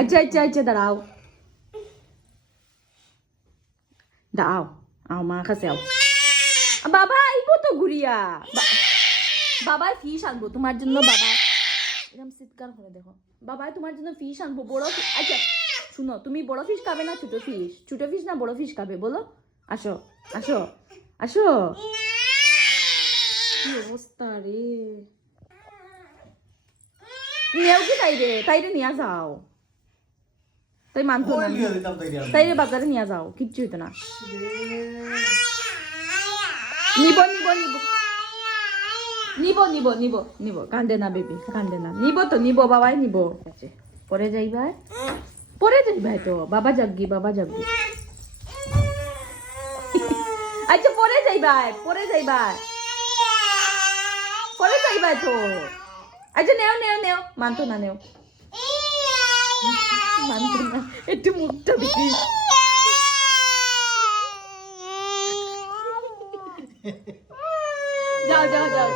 আচ্ছা আচ্ছা আচ্ছা দাঁড়াও দাও আও মা কাছে আও বাবা আইবো তো ঘুরিয়া বাবা ফিশ আনবো তোমার জন্য বাবা এরকম চিৎকার করে দেখো বাবা তোমার জন্য ফিশ আনবো বড় আচ্ছা শুনো তুমি বড় ফিশ খাবে না ছোট ফিশ না বড় ফিশ খাবে বলো আসো আসো আসো কি অবস্থা রে নিয়েও কি তাইরে নিয়ে যাও তাই মানতো না তাইরে বাজারে নিয়ে যাও কিচ্ছু হইতো না নিব নিব নিব নিব নিব নিব নিব কান্দে না বেবি কান্দে না নিব তো নিব বাবাই নিব পরে যাইবাই তো বাবা জাগি আচ্ছা পরে যাইবাই তো আচ্ছা নেও মানতো না নেও মানতো না একটু মুখটা দেখি যাও